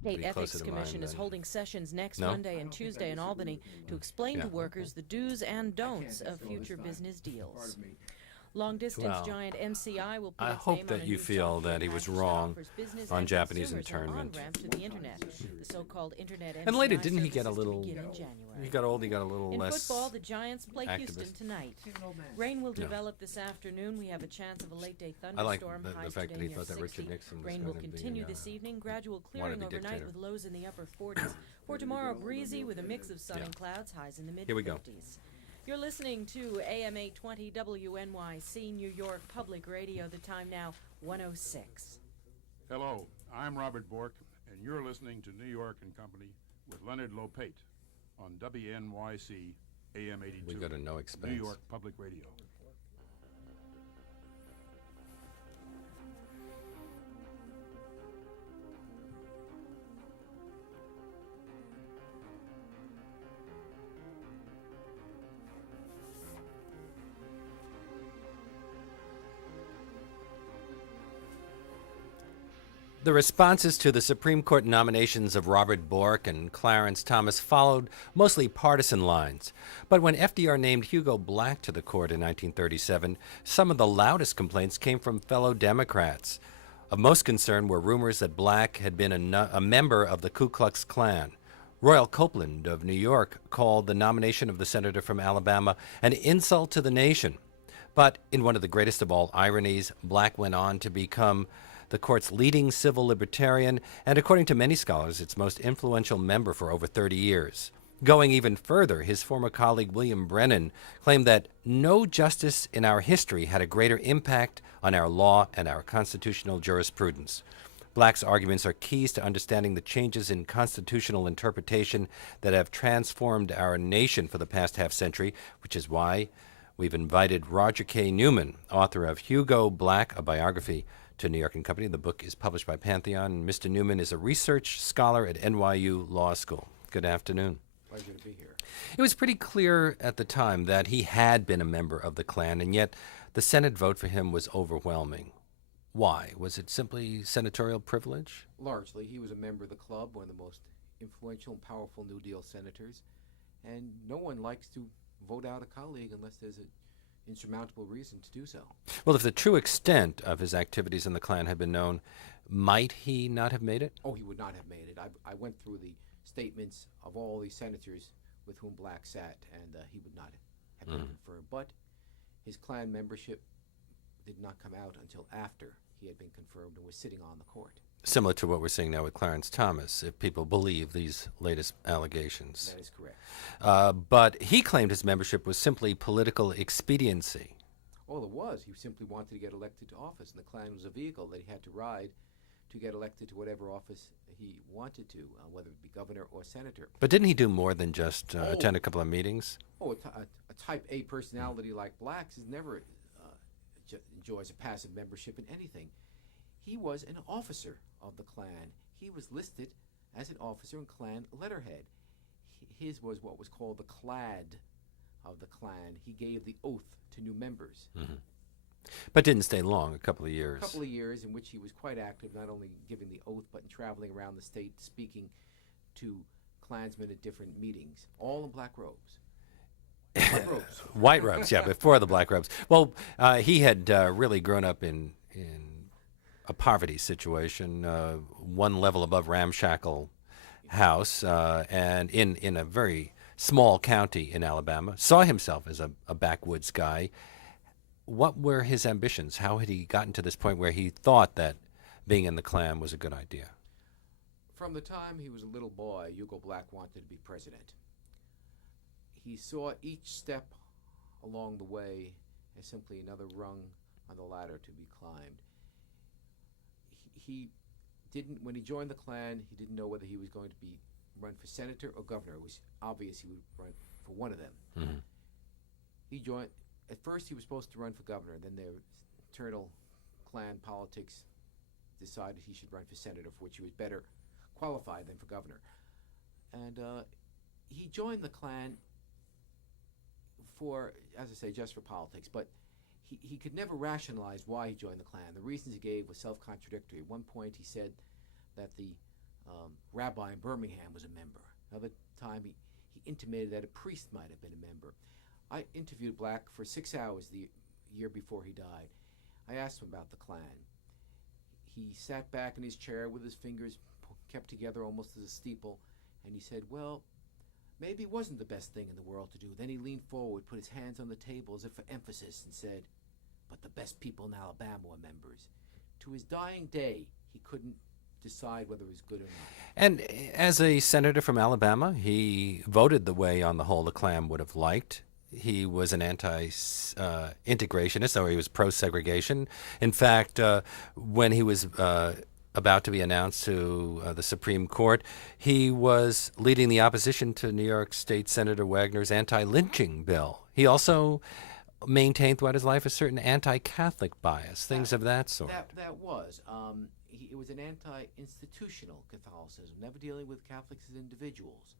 State Ethics Commission is holding sessions next Monday and Tuesday in Albany to explain to workers the do's and don'ts of future business deals. Long-distance giant MCI will put I its hope name that on a you new feel software that he was package that wrong offers business on and Japanese consumers an internment. on-ramp to the internet. The so-called Internet MCI And later, didn't he get a services to little? begin in January. He got old. He got a little In less. football, the Giants play Houston activist. tonight. Rain will develop this afternoon. We have a chance of a late-day I like thunderstorm. the Highs fact that today he near thought that 60. Richard Nixon was Rain will going to be, continue this evening. Gradual clearing wannabe overnight dictator. with lows in the upper 40s. For tomorrow, breezy with a mix of sun and clouds. Highs in the mid-50s. Here we go. You're listening to AM 820 WNYC New York Public Radio. The time now 1:06. Hello, I'm Robert Bork, and you're listening to New York and Company with Leonard Lopate on WNYC AM 82. We go to no expense. New York Public Radio. The responses to the Supreme Court nominations of Robert Bork and Clarence Thomas followed mostly partisan lines. But when FDR named Hugo Black to the court in 1937, some of the loudest complaints came from fellow Democrats. Of most concern were rumors that Black had been a member of the Ku Klux Klan. Royal Copeland of New York called the nomination of the senator from Alabama an insult to the nation. But in one of the greatest of all ironies, Black went on to become the court's leading civil libertarian, and according to many scholars, its most influential member for over 30 years. Going even further, his former colleague William Brennan claimed that no justice in our history had a greater impact on our law and our constitutional jurisprudence. Black's arguments are keys to understanding the changes in constitutional interpretation that have transformed our nation for the past half-century, which is why we've invited Roger K. Newman, author of Hugo Black, a biography, to New York and Company. The book is published by Pantheon. Mr. Newman is a research scholar at NYU Law School. Good afternoon. Pleasure to be here. It was pretty clear at the time that he had been a member of the Klan, and yet the Senate vote for him was overwhelming. Why? Was it simply senatorial privilege? Largely, he was a member of the club, one of the most influential and powerful New Deal senators, and no one likes to vote out a colleague unless there's an insurmountable reason to do so. Well, if the true extent of his activities in the Klan had been known, might he not have made it? Oh, he would not have made it. I went through the statements of all the senators with whom Black sat, and he would not have been confirmed. But his Klan membership did not come out until after he had been confirmed and was sitting on the court. Similar to what we're seeing now with Clarence Thomas, if people believe these latest allegations. That is correct. But he claimed his membership was simply political expediency. Well, it was. He simply wanted to get elected to office, and the Klan was a vehicle that he had to ride to get elected to whatever office he wanted to, whether it be governor or senator. But didn't he do more than just attend a couple of meetings? Oh, a type A personality like Black's is never enjoys a passive membership in anything. He was an officer of the Klan. He was listed as an officer in Klan letterhead. His was what was called the clad of the Klan. He gave the oath to new members. Mm-hmm. But didn't stay long, a couple of years. A couple of years in which he was quite active, not only giving the oath, but in traveling around the state speaking to Klansmen at different meetings, all in black robes. White robes. White robes, yeah, before the black robes. Well, he had really grown up in a poverty situation, one level above ramshackle house, and in a very small county in Alabama, saw himself as a backwoods guy. What were his ambitions? How had he gotten to this point where he thought that being in the Klan was a good idea? From the time he was a little boy, Hugo Black wanted to be president. He saw each step along the way as simply another rung on the ladder to be climbed. He didn't, when he joined the Klan, he didn't know whether he was going to be run for senator or governor. It was obvious he would run for one of them. Mm-hmm. He joined. At first, he was supposed to run for governor. Then their internal Klan politics decided he should run for senator, for which he was better qualified than for governor. And he joined the Klan for, as I say, just for politics. But he could never rationalize why he joined the Klan. The reasons he gave were self-contradictory. At one point, he said that the rabbi in Birmingham was a member. Another time he intimated that a priest might have been a member. I interviewed Black for 6 hours the year before he died. I asked him about the Klan. He sat back in his chair with his fingers kept together almost as a steeple, and he said, well, maybe it wasn't the best thing in the world to do. Then he leaned forward, put his hands on the table as if for emphasis, and said, but the best people in Alabama were members. To his dying day, he couldn't decide whether it was good or not. And as a senator from Alabama, he voted the way, on the whole, the Klan would have liked. He was an anti-integrationist, or he was pro-segregation. In fact, when he was about to be announced to the Supreme Court, he was leading the opposition to New York State Senator Wagner's anti-lynching bill. He also maintained throughout his life a certain anti-Catholic bias, things of that sort. That was. It was an anti-institutional Catholicism, never dealing with Catholics as individuals.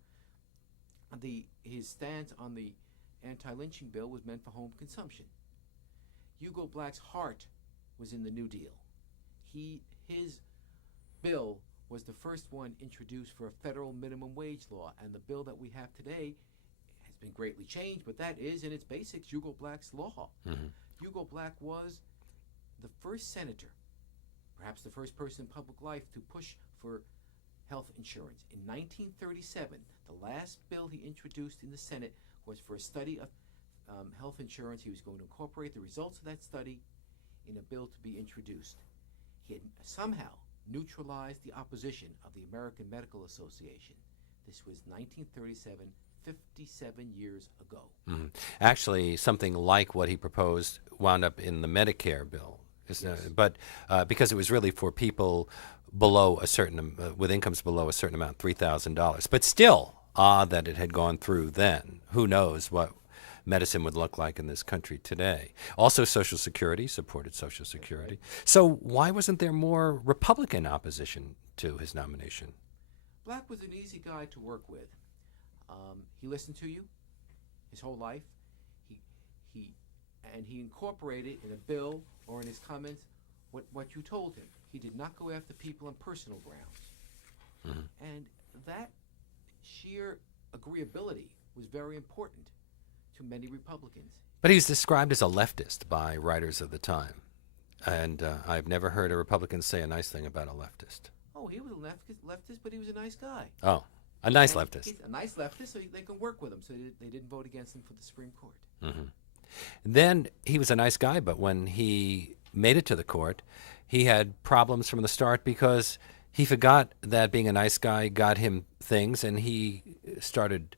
His stance on the anti-lynching bill was meant for home consumption. Hugo Black's heart was in the New Deal. His bill was the first one introduced for a federal minimum wage law, and the bill that we have today has been greatly changed, but that is, in its basics, Hugo Black's law. Mm-hmm. Hugo Black was the first senator, perhaps the first person in public life, to push for health insurance. In 1937, the last bill he introduced in the Senate was for a study of health insurance. He was going to incorporate the results of that study in a bill to be introduced. He had somehow neutralized the opposition of the American Medical Association. This was 1937, 57 years ago. Mm-hmm. Actually, something like what he proposed wound up in the Medicare bill. Yes. But because it was really for people below a certain, with incomes below a certain amount, $3,000. But still, odd that it had gone through then. Who knows what medicine would look like in this country today. Also, Social Security, supported Social Security. Right. So why wasn't there more Republican opposition to his nomination? Black was an easy guy to work with. He listened to you his whole life. He incorporated in a bill or in his comments what you told him. He did not go after people on personal grounds. Mm-hmm. And that sheer agreeability was very important to many Republicans. But he's described as a leftist by writers of the time. And I've never heard a Republican say a nice thing about a leftist. Oh, he was a leftist, but he was a nice guy. Oh, a nice leftist. He's a nice leftist, so they can work with him. So they didn't vote against him for the Supreme Court. Mm-hmm. Then he was a nice guy, but when he made it to the court, he had problems from the start because he forgot that being a nice guy got him things, and he started,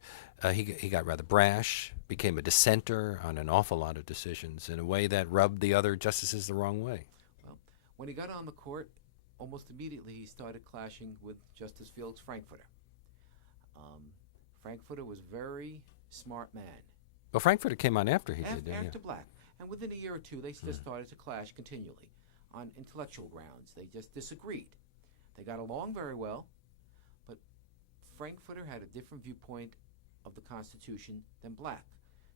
he got rather brash, became a dissenter on an awful lot of decisions in a way that rubbed the other justices the wrong way. Well, when he got on the court, almost immediately he started clashing with Justice Felix Frankfurter. Frankfurter was a very smart man. Well, Frankfurter came on after he did. After Black. And within a year or two, they just started to clash continually on intellectual grounds. They just disagreed. They got along very well, but Frankfurter had a different viewpoint of the Constitution than Black.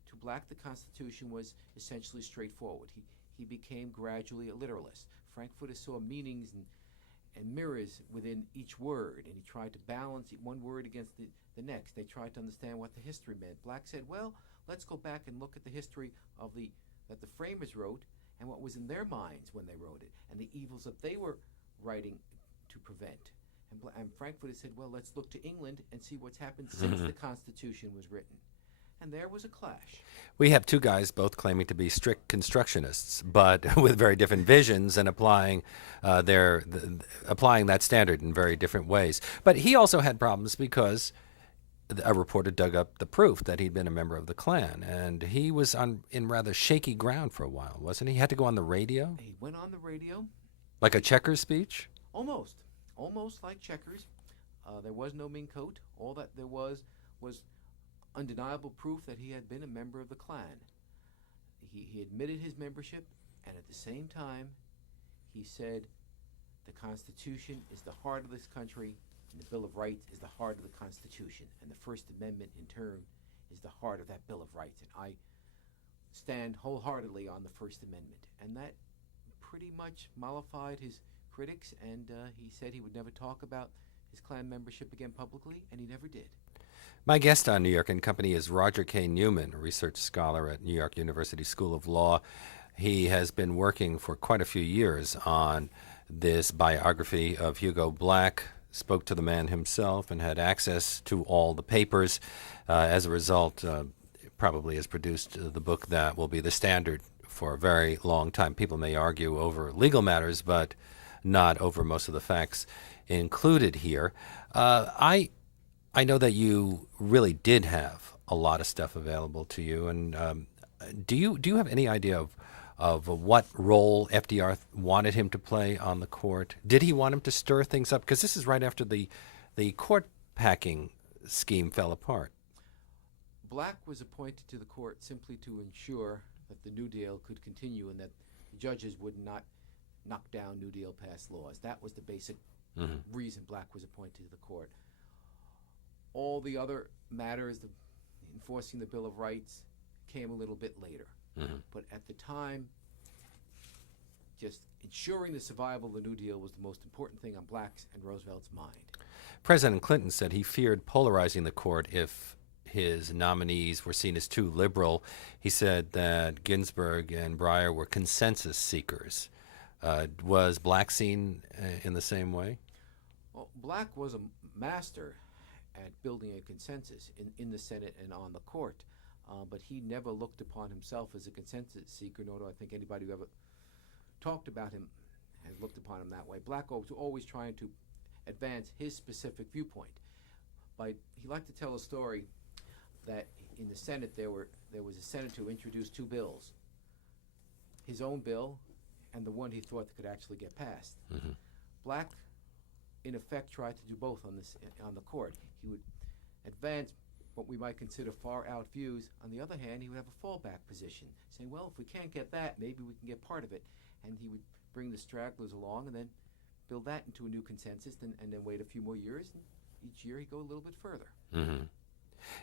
To Black, the Constitution was essentially straightforward. He became gradually a literalist. Frankfurter saw meanings and mirrors within each word, and he tried to balance one word against the next. They tried to understand what the history meant. Black said, well, let's go back and look at the history of that the framers wrote and what was in their minds when they wrote it, and the evils that they were writing to prevent. And Frankfurter said, well, let's look to England and see what's happened since the Constitution was written. And there was a clash. We have two guys both claiming to be strict constructionists, but with very different visions and applying applying that standard in very different ways. But he also had problems because a reporter dug up the proof that he'd been a member of the Klan, and he was in rather shaky ground for a while, wasn't he? He had to go on the radio? He went on the radio. Like a Checkers speech? Almost like Checkers. There was no mink coat. All that there was undeniable proof that he had been a member of the Klan. He admitted his membership, and at the same time, he said the Constitution is the heart of this country, and the Bill of Rights is the heart of the Constitution, and the First Amendment, in turn, is the heart of that Bill of Rights. And I stand wholeheartedly on the First Amendment. And that pretty much mollified his critics, and he said he would never talk about his Klan membership again publicly, and he never did. My guest on New York and Company is Roger K. Newman, a research scholar at New York University School of Law. He has been working for quite a few years on this biography of Hugo Black, spoke to the man himself, and had access to all the papers. As a result, probably has produced the book that will be the standard for a very long time. People may argue over legal matters, but not over most of the facts included here. I know that you really did have a lot of stuff available to you, and do you have any idea of what role FDR wanted him to play on the court? Did he want him to stir things up? Because this is right after the court packing scheme fell apart. Black was appointed to the court simply to ensure that the New Deal could continue and that the judges would not knock down New Deal passed laws. That was the basic reason Black was appointed to the court. All the other matters, enforcing the Bill of Rights, came a little bit later. But at the time, just ensuring the survival of the New Deal was the most important thing on Black's and Roosevelt's mind. President Clinton said he feared polarizing the court if his nominees were seen as too liberal. He said that Ginsburg and Breyer were consensus seekers. Was Black seen in the same way? Well, Black was a master at building a consensus in the Senate and on the court. But he never looked upon himself as a consensus seeker, nor do I think anybody who ever talked about him has looked upon him that way. Black was always trying to advance his specific viewpoint. He liked to tell a story that in the Senate there was a senator who introduced two bills, his own bill and the one he thought that could actually get passed. Black, in effect, tried to do both on the court. He would advance what we might consider far-out views. On the other hand, he would have a fallback position, saying, well, if we can't get that, maybe we can get part of it. And he would bring the stragglers along and then build that into a new consensus and then wait a few more years. And each year he'd go a little bit further.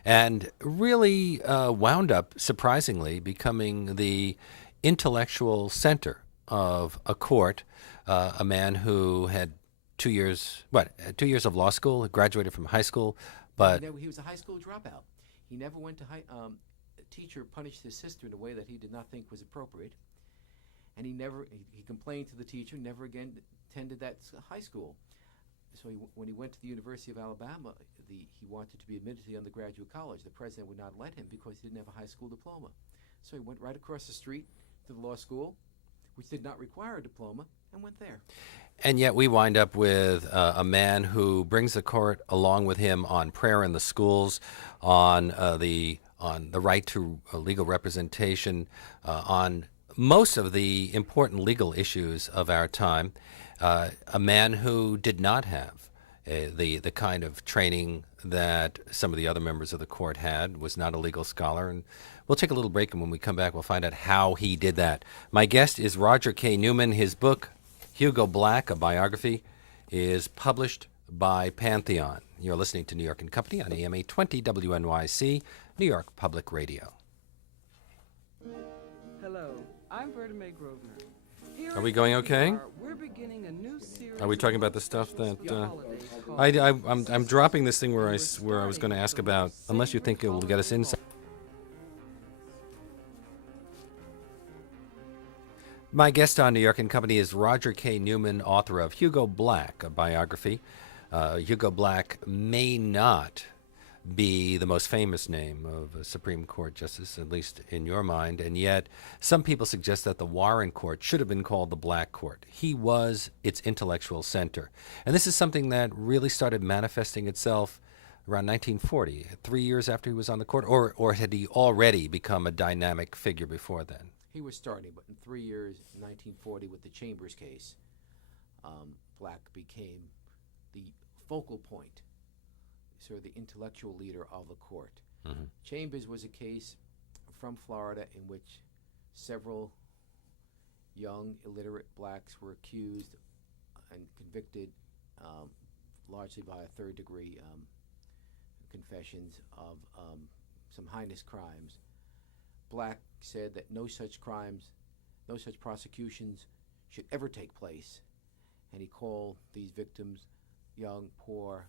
And really wound up, surprisingly, becoming the intellectual center of a court, a man who had 2 years of law school, graduated from high school, but he was a high school dropout. He never went to a teacher punished his sister in a way that he did not think was appropriate, and he complained to the teacher, never again attended that high school. So when he went to the University of Alabama, he wanted to be admitted to the undergraduate college. The president would not let him because he didn't have a high school diploma. So he went right across the street to the law school, which did not require a diploma, and went there. And yet we wind up with a man who brings the court along with him on prayer in the schools, on the right to legal representation, on most of the important legal issues of our time. A man who did not have the kind of training that some of the other members of the court had, was not a legal scholar. And we'll take a little break, and when we come back, we'll find out how he did that. My guest is Roger K. Newman. His book, Hugo Black, a biography, is published by Pantheon. You're listening to New York and Company on AM 820 WNYC, New York Public Radio. Hello, I'm Berta Mae Grosvenor. Are we going okay? We're beginning a new series. Are we talking about the stuff that I'm dropping this thing where I was going to ask about, unless you think it will get us inside. My guest on New York and Company is Roger K. Newman, author of Hugo Black, a biography. Hugo Black may not be the most famous name of a Supreme Court justice, at least in your mind, and yet some people suggest that the Warren Court should have been called the Black Court. He was its intellectual center. And this is something that really started manifesting itself around 1940, 3 years after he was on the court, or had he already become a dynamic figure before then? He was starting, but in 3 years, in 1940, with the Chambers case, Black became the focal point, sort of the intellectual leader of the court. Chambers was a case from Florida in which several young, illiterate blacks were accused and convicted, largely by third-degree confessions of some heinous crimes. Black said that no such crimes, no such prosecutions should ever take place, and he called these victims young, poor,